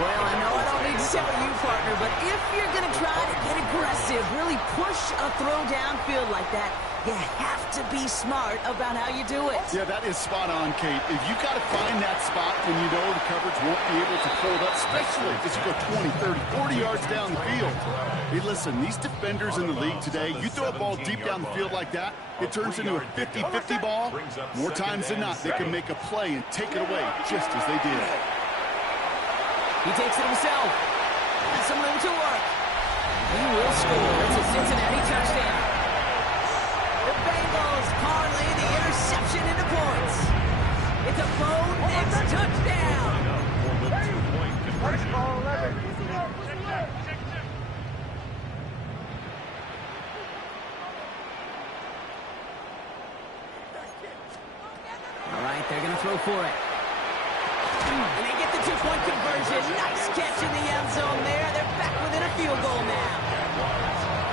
Well, I know I don't need to tell you, partner, but if you're going to try to get aggressive, really push a throw downfield like that, you have to be smart about how you do it. Yeah, that is spot on, Kate. If you got to find that spot when you know the coverage won't be able to hold up, especially as you go 20, 30, 40 yards down the field. Hey, listen, these defenders in the league today, you throw a ball deep down the field like that, it turns into a 50-50 ball. More times than not, they can make a play and take it away just as they did. He takes it himself. Has some room to work. He will score. It's a Cincinnati touchdown. The Bengals parlay the interception into points. It's a Bo Nix touchdown. All right, they're going to throw for it. And they get the two-point conversion. Nice catch in the end zone there. They're back within a field goal now.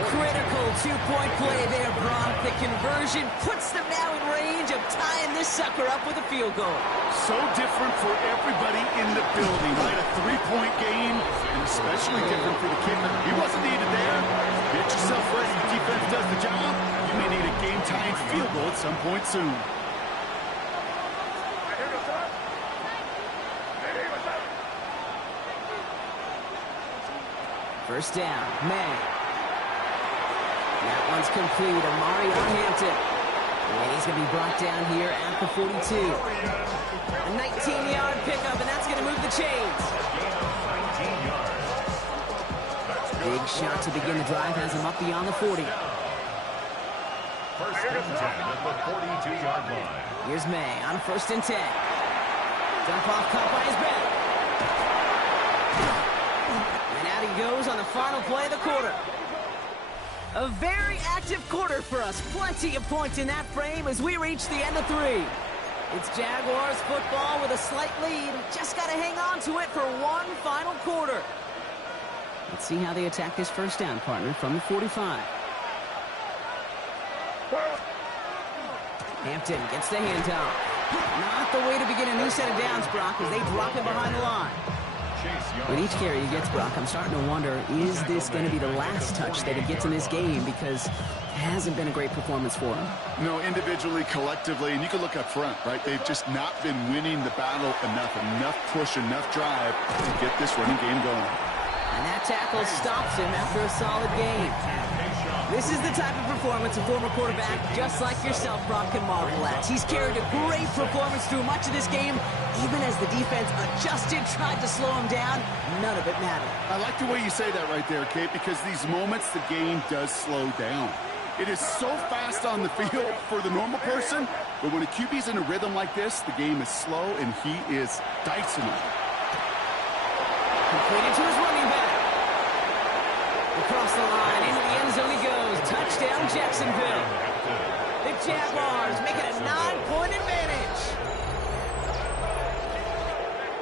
Critical two-point play there, Brock. The conversion puts them now in range of tying this sucker up with a field goal. So different for everybody in the building, right? A three-point game, and especially different for the kicker. He wasn't needed there. Get yourself ready. The defense does the job. You may need a game-tying field goal at some point soon. First down, May. That one's complete. Amari on Hampton. And he's going to be brought down here at the 42. A 19-yard pickup, and that's going to move the chains. Big shot to begin the drive has him up beyond the 40. First and 10 at the 42-yard line. Here's May on first and 10. Dump off caught by his back. And out he goes on the final play of the quarter. A very active quarter for us. Plenty of points in that frame as we reach the end of 3. It's Jaguars football with a slight lead. Just got to hang on to it for one final quarter. Let's see how they attack this first down, partner, from the 45. Hampton gets the handoff. Not the way to begin a new set of downs, Brock, as they drop him behind the line. With each carry he gets, Brock, I'm starting to wonder, is this going to be the last touch that he gets in this game? Because it hasn't been a great performance for him. No, individually, collectively, and you can look up front, right? They've just not been winning the battle enough push, enough drive to get this running game going. And that tackle stops him after a solid game. This is the type of performance a former quarterback just like yourself, Brock, can marvel at. He's carried a great performance through much of this game. Even as the defense adjusted, tried to slow him down, none of it mattered. I like the way you say that right there, Kate, because these moments the game does slow down. It is so fast on the field for the normal person, but when a QB's in a rhythm like this, the game is slow and he is dicing it. Completed to his running back. Across the line, into the end zone he goes. Touchdown, Jacksonville. The Jaguars make it a 9-point advantage.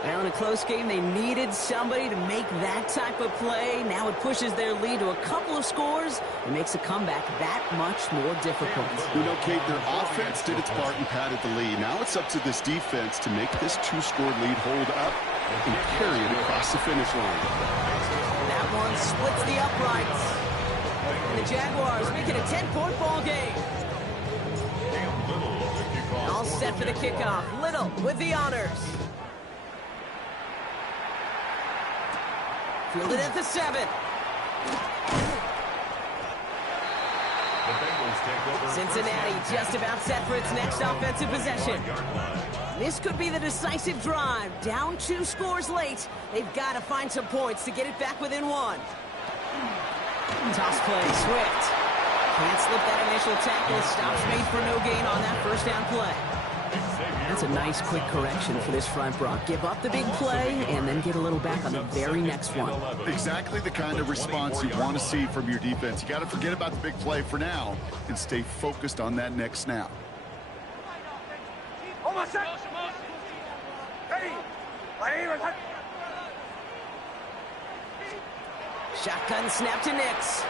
Now in a close game, they needed somebody to make that type of play. Now it pushes their lead to a couple of scores and makes a comeback that much more difficult. You know, Kate, their offense did its part and padded the lead. Now it's up to this defense to make this 2-score lead hold up and carry it across the finish line. That one splits the uprights. And the Jaguars make it a 10-point ball game. All set for the kickoff. Little with the honors. Fielded at the 7. Cincinnati just about set for its next offensive possession. This could be the decisive drive. Down 2 scores late. They've got to find some points to get it back within 1. Toss play, Swift. Can't slip that initial tackle. Stops made for no gain on that first down play. That's a nice quick correction for this front, Brock. Give up the big play and then get a little back on the very next one. Exactly the kind of response you want to see from your defense. You got to forget about the big play for now and stay focused on that next snap. Ready. Shotgun snap to Nix.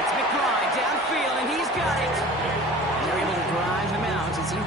It's McBride downfield, and he's got it. And they're able to drive him out as he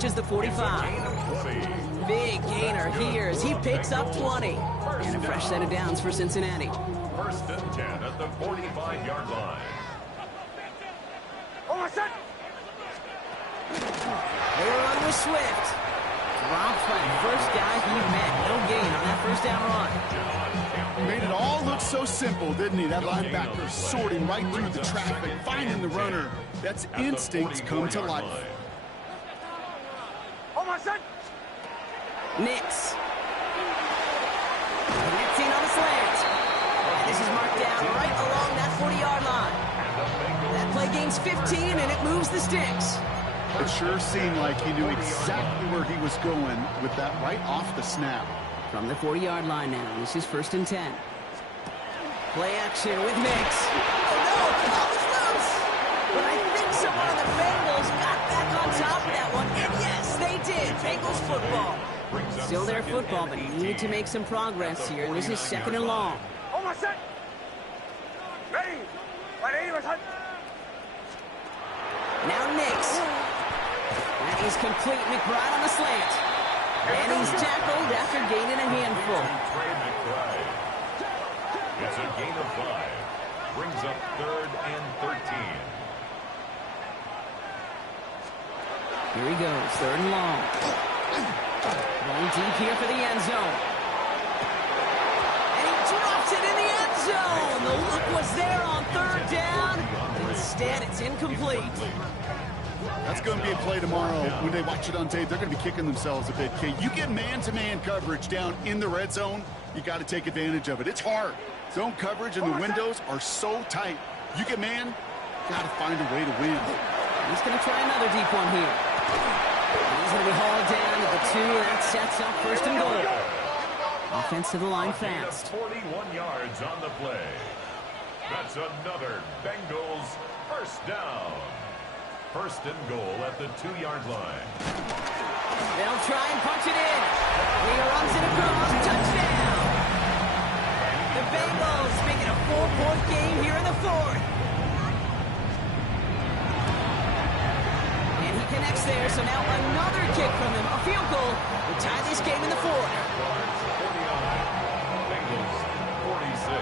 reaches the 45. Big gainer here as he picks up 20. And a fresh set of downs for Cincinnati. First and 10 at the 45-yard line. They run with Swift. Drops by the first guy he met. No gain on that first down run. Made it all look so simple, didn't he? That linebacker sorting right through the traffic, finding the runner. That's instincts come to life. Nix. Connecting on the slant. And this is marked down right along that 40-yard line. That play gains 15, and it moves the sticks. It sure seemed like he knew exactly where he was going with that right off the snap. From the 40-yard line now, this is first and 10. Play action with Nix. Oh, no, the ball is loose. But I think someone on the Bengals got back on top of that one. And yes, they did. Bengals football. Still their football, but need to make some progress here. This is second and long. Now Nix. That is complete. McBride on the slant. And he's tackled after gaining a handful. It's a gain of 5. Brings up third and 13. Here he goes, third and long. Going deep here for the end zone. And he drops it in the end zone. The look was there on third down. Instead, it's incomplete. That's going to be a play tomorrow. When they watch it on tape, they're going to be kicking themselves a bit. Okay, you get man-to-man coverage down in the red zone, you got to take advantage of it. It's hard. Zone coverage and the windows are so tight. You get man, got to find a way to win. He's going to try another deep one here. He's going to be hauled down at the 2, and that sets up first and goal. Offense to the line fast. 41 yards on the play. That's another Bengals first down. First and goal at the 2-yard line. They'll try and punch it in. He runs it across. Touchdown. The Bengals make it a 4-point game here in the 4th. And he connects there, so now another kick from him. A field goal will tie this game in the 4th. Bengals 46.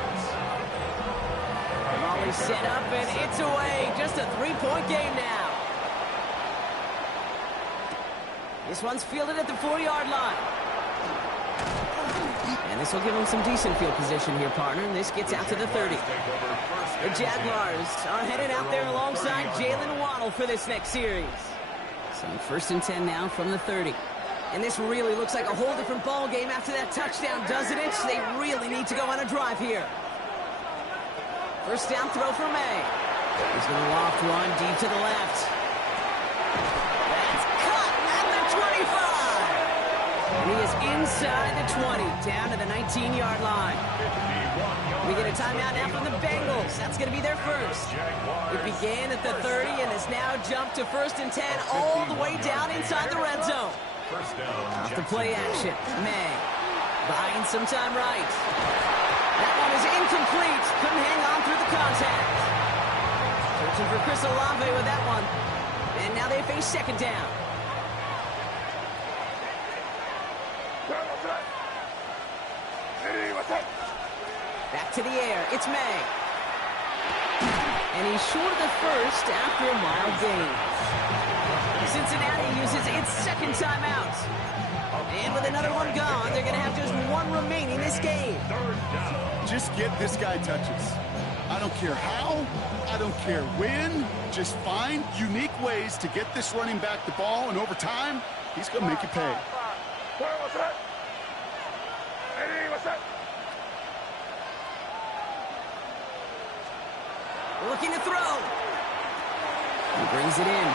Volley set up, and it's away. Just a 3-point game now. This one's fielded at the 4-yard line. And this will give them some decent field position here, partner. And this gets out to the 30. The Jaguars are headed out there alongside Jalen Waddle for this next series. So first and 10 now from the 30. And this really looks like a whole different ball game after that touchdown, doesn't it? They really need to go on a drive here. First down throw for May. He's going to loft one deep to the left. That's cut at the 25. And he is inside the 20, down to the 19-yard line. We get a timeout now from the Bengals. That's going to be their first. It began at the 30 and has now jumped to first and 10 all the way down inside the red zone. Off the play action. May buying some time right. That one is incomplete. Couldn't hang on through the contact. Searching for Chris Olave with that one. And now they face second down. Back to the air. It's May. And he's short of the first after a mild gain. Cincinnati uses its second timeout. And with another one gone, they're going to have just one remaining this game. Just get this guy touches. I don't care how, I don't care when. Just find unique ways to get this running back the ball, and over time, he's going to make you pay. Looking to throw. He brings it in.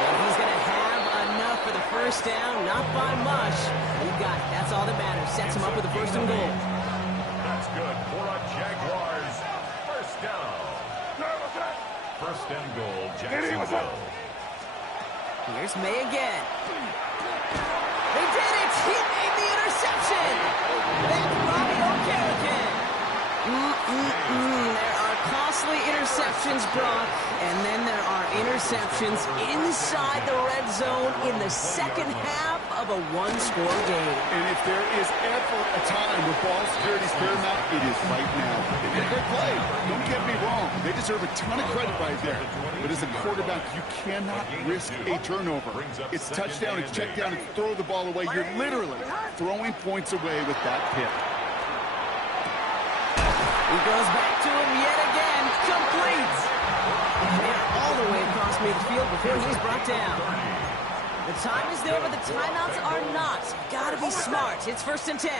And he's going to have enough for the first down. Not by much. He got it. That's all that matters. Sets him up with the first and goal. That's good for a Jaguars first down. First and goal, Jacksonville. Here's May again. They did it! He made the interception! That's Robbie O'Carrigan. There are costly interceptions, Brock, and then there are interceptions interceptions inside the red zone in the second half of a one-score game. And if there is ever a time where ball security is paramount, it is right now. They did a great play. Don't get me wrong. They deserve a ton of credit right there. But as a quarterback, you cannot risk a turnover. It's touchdown, it's check down, it's throw the ball away. You're literally throwing points away with that pick. He goes back to him yet again. Complete. They're all the way across midfield before he's brought down. The time is there, but the timeouts are not. Got to be smart. It's 1st and 10.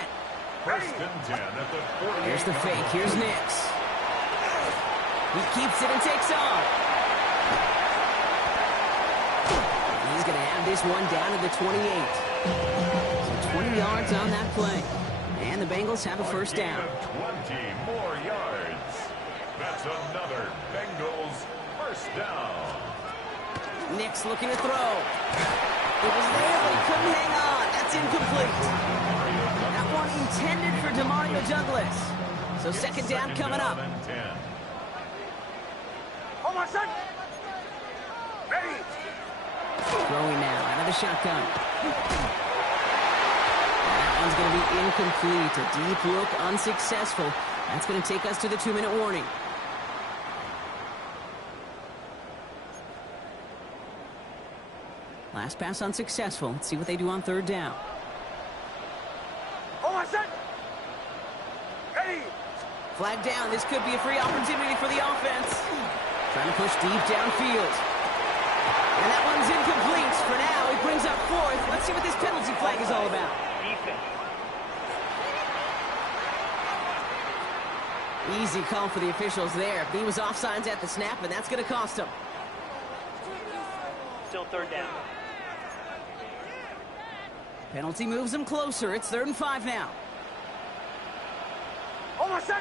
1st and 10 at the 48. Here's the fake. Here's Nix. He keeps it and takes off. He's going to have this one down to the 28. So 20 yards on that play. And the Bengals have a 1st down. 20 more yards. That's another Bengals 1st down. Nix looking to throw. It was there, but he couldn't hang on. That's incomplete. That one intended for Demario Douglas. So 2nd down coming up. Hold on, son. Ready. Throwing now out of the shotgun. That one's going to be incomplete. A deep look, unsuccessful. That's going to take us to the 2-minute warning. Last pass unsuccessful. Let's see what they do on 3rd down. Hold on, son. Ready. Flag down. This could be a free opportunity for the offense. Trying to push deep downfield. And that one's incomplete. For now, he brings up 4th. Let's see what this penalty flag is all about. Easy call for the officials there. He was offsides at the snap, and that's going to cost him. Still 3rd down. Penalty moves him closer. It's 3rd and 5 now. Hold on, son.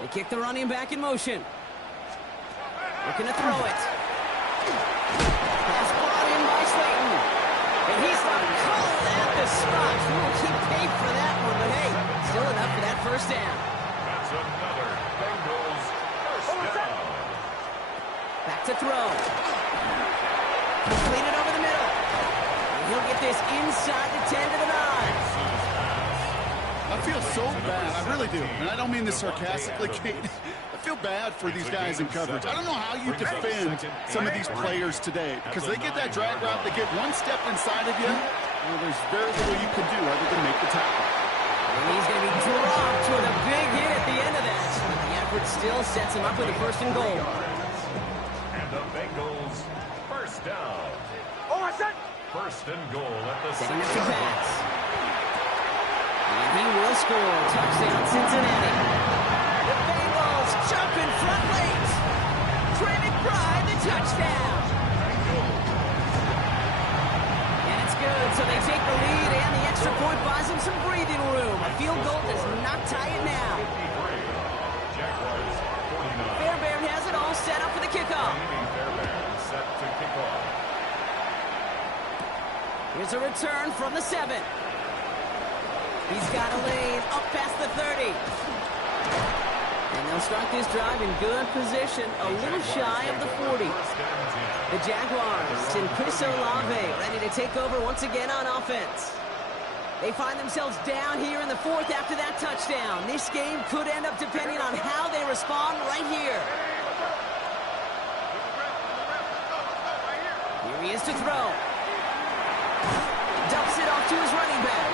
They kick the running back in motion. Looking to throw it. Pass brought in by Slayton. And he's not called at the spot. We won't keep paid for that one, but hey, still enough for that 1st down. That's another Bengals 1st down. Back to throw. Completed over the middle. And he'll get this inside the 10 to the 9. I feel so bad. I really do. And I don't mean this sarcastically, Kate. I feel bad for these guys in coverage. I don't know how you defend some of these players today. Because they get that drag route, they get one step inside of you, well, there's very little you can do other than make the tackle. And he's going to be dropped with a big hit at the end of that. But the effort still sets him up with a 1st and goal. And the Bengals 1st down. Hold on, son. 1st and goal at the 6. Setting up the pass. And he will score. Touchdown, Cincinnati. The Bengals jump in front late. Trey McBride, the touchdown. And it's good. So they take the lead, and the extra point buys them some breathing room. A field goal does not tie it now. 53. Jaguars 49. Fairbairn has it all set up for the kickoff. Fairbairn set to kick off. Here's a return from the 7. He's got a lane up past the 30. And they'll start this drive in good position, a little shy of the 40. The Jaguars and Chris Olave ready to take over once again on offense. They find themselves down here in the 4th after that touchdown. This game could end up depending on how they respond right here. Here he is to throw. Dumps it off to his running back.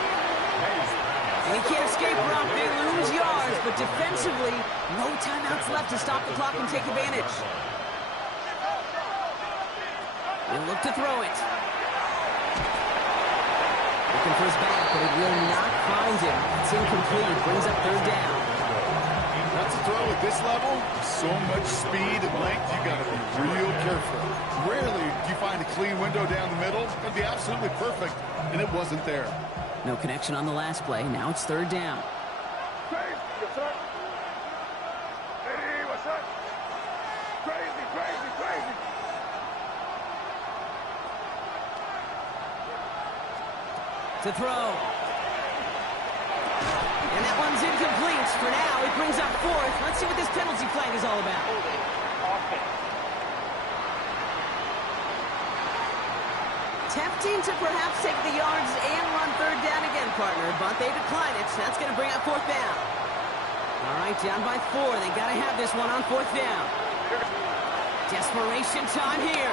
And he can't escape Rock. They lose yards, but defensively, no timeouts left to stop the clock and take advantage. He'll look to throw it. Looking for his back, but it will not find him. It's incomplete. Brings up 3rd down. That's a throw at this level. So much speed and length, you got to be real careful. Rarely do you find a clean window down the middle. That'd be absolutely perfect, and it wasn't there. No connection on the last play. Now it's 3rd down. Crazy, what's up? Hey, what's up? Crazy, crazy, crazy. To throw. And that one's incomplete. For now, it brings up 4th. Let's see what this penalty flag is all about. Attempting to perhaps take the yards and run third down again, partner, but they decline it. That's going to bring up fourth down. All right, down by 4. They got to have this one on fourth down. Desperation time here.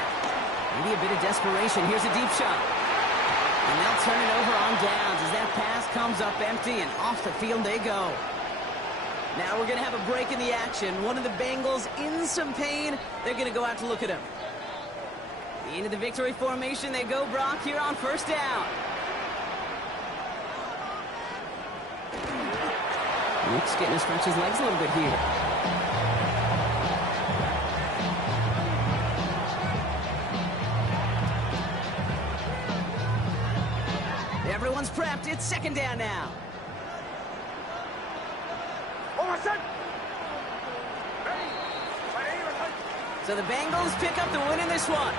Maybe a bit of desperation. Here's a deep shot. And they'll turn it over on downs as that pass comes up empty, and off the field they go. Now we're going to have a break in the action. One of the Bengals in some pain. They're going to go out to look at him. Into the victory formation they go, Brock, here on first down. Nick's getting to stretch his legs a little bit here. Everyone's prepped. It's second down now. So the Bengals pick up the win in this one.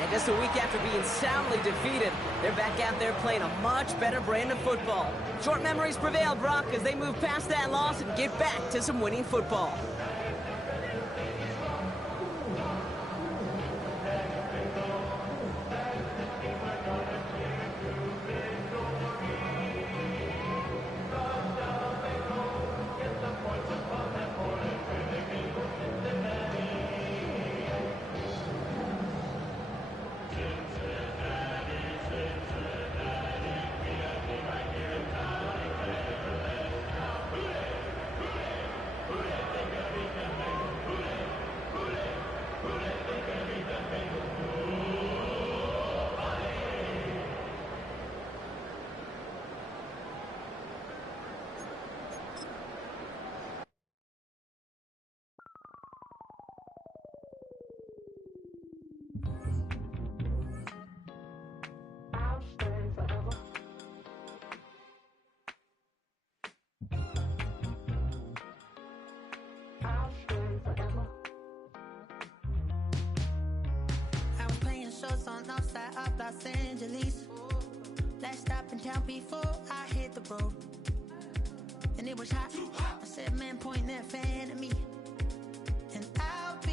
And just a week after being soundly defeated, they're back out there playing a much better brand of football. Short memories prevail, Brock, as they move past that loss and get back to some winning football. On outside of Los Angeles. Last stop in town before I hit the road. And it was hot. I said, man, point that fan at me. And I'll be